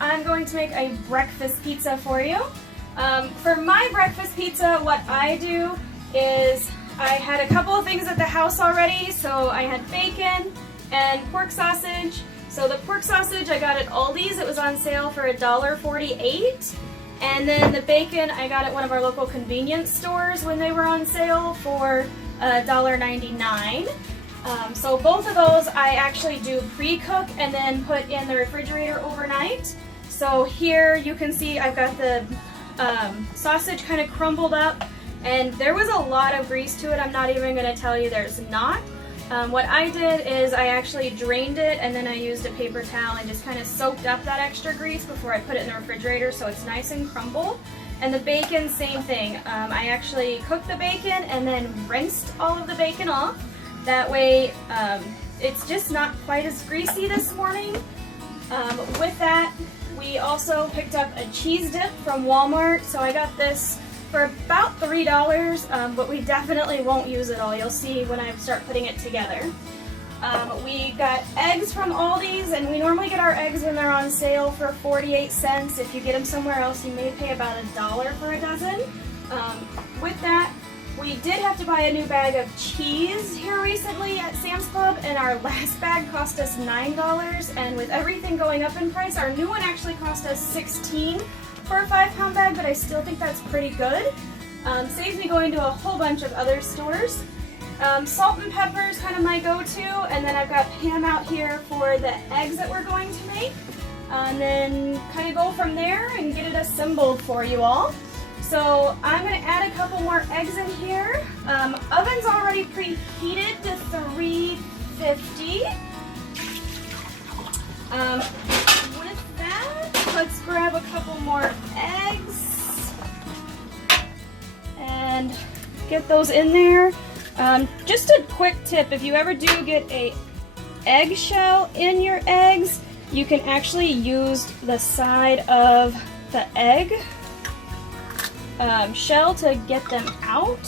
I'm going to make a breakfast pizza for you. For my breakfast pizza, what I do is I had a couple of things at the house already. So I had bacon and pork sausage. So the pork sausage I got at Aldi's. It was on sale for $1.48. And then the bacon I got at one of our local convenience stores when they were on sale for $1.99. So both of those I actually do pre-cook and then put in the refrigerator overnight. So here you can see I've got the sausage kind of crumbled up, and there was a lot of grease to it. I'm not even going to tell you there's not. What I did is I actually drained it and then I used a paper towel and just kind of soaked up that extra grease before I put it in the refrigerator so it's nice and crumbled. And the bacon, same thing. I actually cooked the bacon and then rinsed all of the bacon off. That way it's just not quite as greasy this morning. With that, we also picked up a cheese dip from Walmart. So I got this for about $3, but we definitely won't use it all. You'll see when I start putting it together. We got eggs from Aldi's, and we normally get our eggs when they're on sale for 48 cents. If you get them somewhere else, you may pay about $1 for a dozen. With that, we did have to buy a new bag of cheese here recently at Sam's Club, and our last bag cost us $9, and with everything going up in price, our new one actually cost us $16 for a 5-pound bag, but I still think that's pretty good. Saves me going to a whole bunch of other stores. Salt and pepper is kind of my go-to, and then I've got Pam out here for the eggs that we're going to make. And then kind of go from there and get it assembled for you all. So I'm going to add a couple more eggs in here. Oven's already preheated to 350. With that, let's grab a couple more eggs and get those in there. Just a quick tip, if you ever do get a eggshell in your eggs, you can actually use the side of the egg shell to get them out.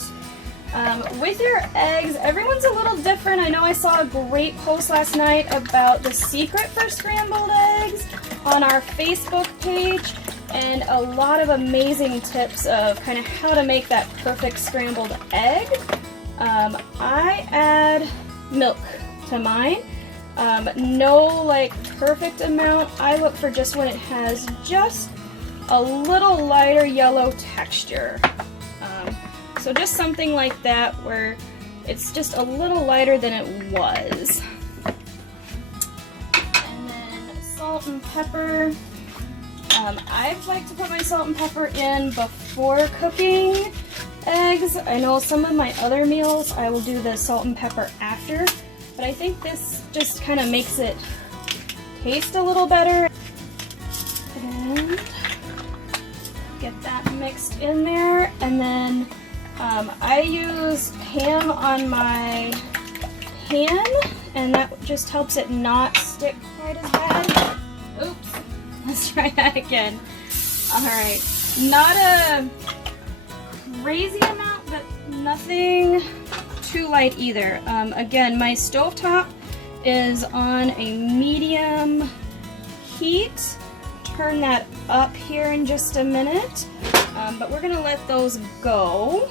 With your eggs, everyone's a little different. I know I saw a great post last night about the secret for scrambled eggs on our Facebook page, and a lot of amazing tips of kind of how to make that perfect scrambled egg. I add milk to mine. No like perfect amount. I look for just when it has just a little lighter yellow texture. So just something like that where it's just a little lighter than it was. And then salt and pepper. I like to put my salt and pepper in before cooking eggs. I know some of my other meals I will do the salt and pepper after, but I think this just kind of makes it taste a little better. And get that mixed in there, and then I use Pam on my pan, and that just helps it not stick quite as bad. Oops, let's try that again. Alright, not a crazy amount, but nothing too light either. Again, my stovetop is on a medium heat. Turn that up here in just a minute, but we're gonna let those go.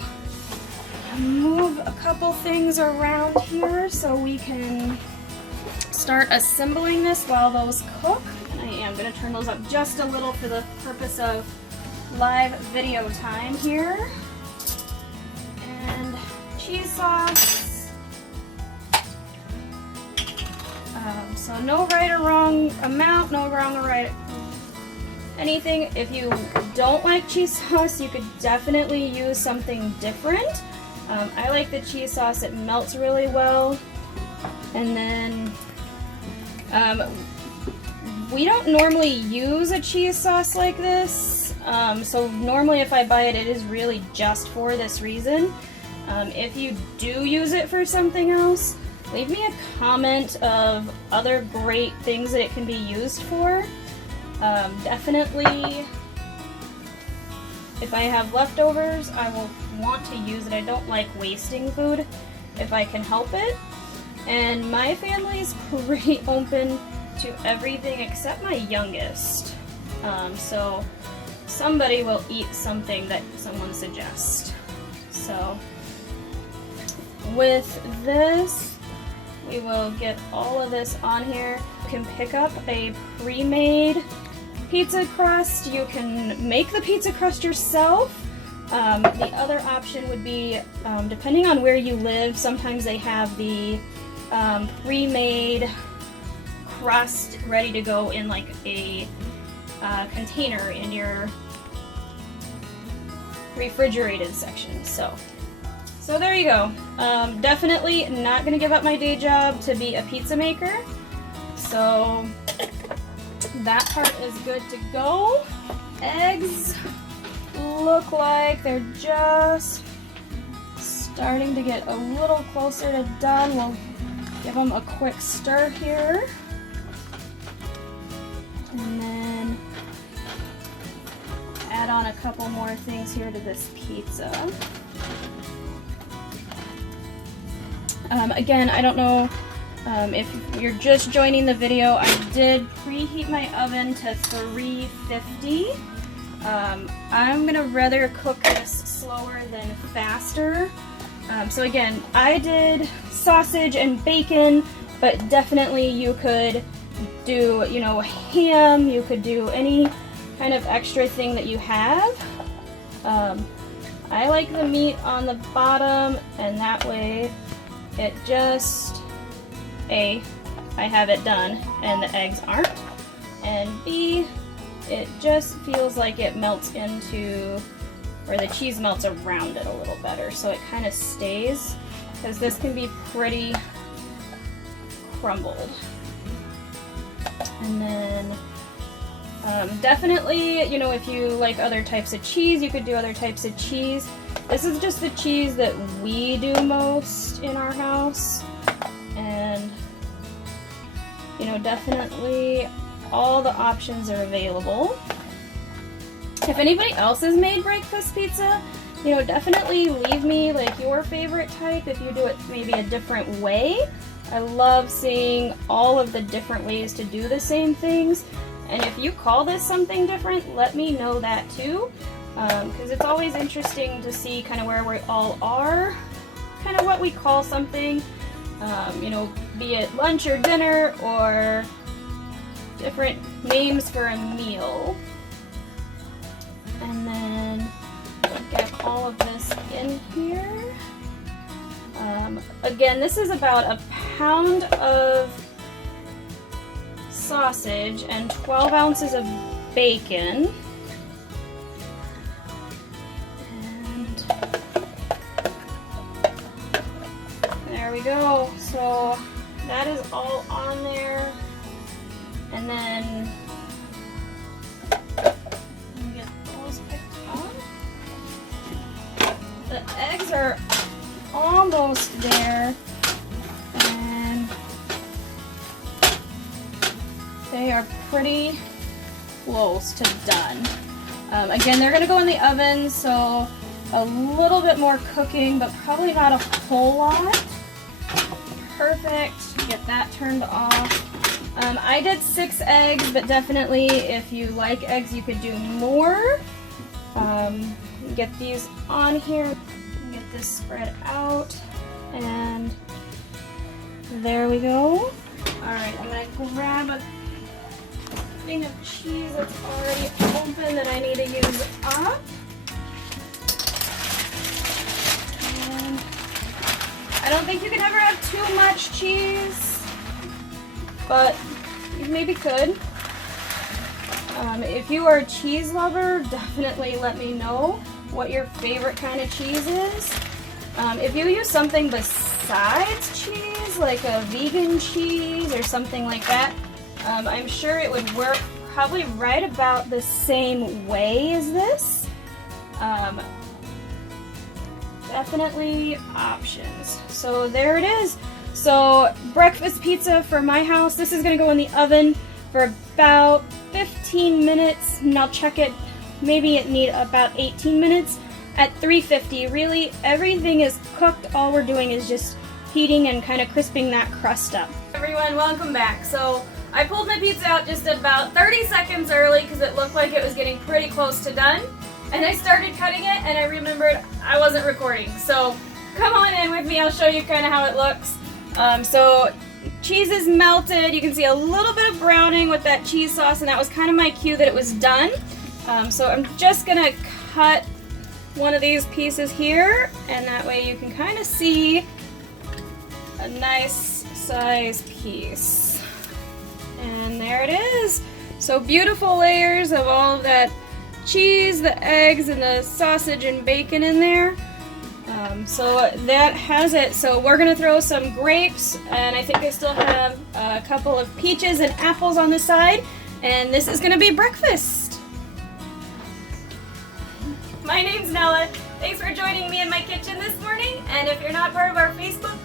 Move a couple things around here so we can start assembling this while those cook. I am gonna turn those up just a little for the purpose of live video time here. And cheese sauce. So no right or wrong amount, no wrong or right anything. If you don't like cheese sauce, you could definitely use something different. I like the cheese sauce, it melts really well. And then we don't normally use a cheese sauce like this, so normally if I buy it, it is really just for this reason. If you do use it for something else, leave me a comment of other great things that it can be used for. Definitely, if I have leftovers, I will want to use it. I don't like wasting food if I can help it. And my family's pretty open to everything except my youngest. So somebody will eat something that someone suggests. So with this, we will get all of this on here. You can pick up a pre-made pizza crust. You can make the pizza crust yourself. The other option would be, depending on where you live, sometimes they have the pre-made crust ready to go in like a container in your refrigerated section. So there you go. Definitely not gonna give up my day job to be a pizza maker. So that part is good to go. Eggs look like they're just starting to get a little closer to done. We'll give them a quick stir here. And then add on a couple more things here to this pizza. Again, I don't know if you're just joining the video, I did preheat my oven to 350. I'm gonna rather cook this slower than faster. So again, I did sausage and bacon, but definitely you could do, you know, ham, you could do any kind of extra thing that you have. I like the meat on the bottom, and that way it just, A, I have it done and the eggs aren't, and B, it just feels like it melts into, or the cheese melts around it a little better, so it kind of stays, because this can be pretty crumbled. And then definitely, you know, if you like other types of cheese, you could do other types of cheese. This is just the cheese that we do most in our house, and you know, definitely all the options are available. If anybody else has made breakfast pizza, you know, definitely leave me like your favorite type if you do it maybe a different way. I love seeing all of the different ways to do the same things, and if you call this something different, let me know that too, because it's always interesting to see kind of where we all are, kind of what we call something, you know, be it lunch or dinner or different names for a meal. And then we'll get all of this in here. Again, this is about a pound of sausage and 12 ounces of bacon. And there we go. So that is all on there. And then get those picked up. The eggs are almost there, and they are pretty close to done. Again, they're going to go in the oven, so a little bit more cooking, but probably not a whole lot. Perfect. Get that turned off. I did 6 eggs, but definitely if you like eggs, you could do more. Get these on here. Get this spread out, and there we go. Alright, I'm going to grab a thing of cheese that's already open that I need to use up. And I don't think you can ever have too much cheese, but you maybe could. If you are a cheese lover, definitely let me know what your favorite kind of cheese is. If you use something besides cheese, like a vegan cheese or something like that, I'm sure it would work probably right about the same way as this. Definitely options. So there it is. So breakfast pizza for my house. This is going to go in the oven for about 15 minutes, and I'll check it. Maybe it need about 18 minutes at 350. Really, everything is cooked. All we're doing is just heating and kind of crisping that crust up. Everyone, welcome back. So I pulled my pizza out just about 30 seconds early because it looked like it was getting pretty close to done. And I started cutting it and I remembered I wasn't recording. So come on in with me, I'll show you kind of how it looks. So cheese is melted. You can see a little bit of browning with that cheese sauce, and that was kind of my cue that it was done. So I'm just gonna cut one of these pieces here, and that way you can kind of see a nice size piece. And there it is. So beautiful layers of all of that cheese, the eggs, and the sausage and bacon in there. So that has it. So we're gonna throw some grapes, and I think I still have a couple of peaches and apples on the side, and this is gonna be breakfast. My name's Nella. Thanks for joining me in my kitchen this morning, and if you're not part of our Facebook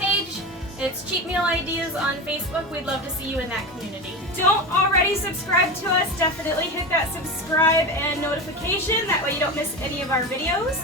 page, it's Cheap Meal Ideas on Facebook. We'd love to see you in that community. Don't already subscribe to us, definitely hit that subscribe and notification. That way you don't miss any of our videos.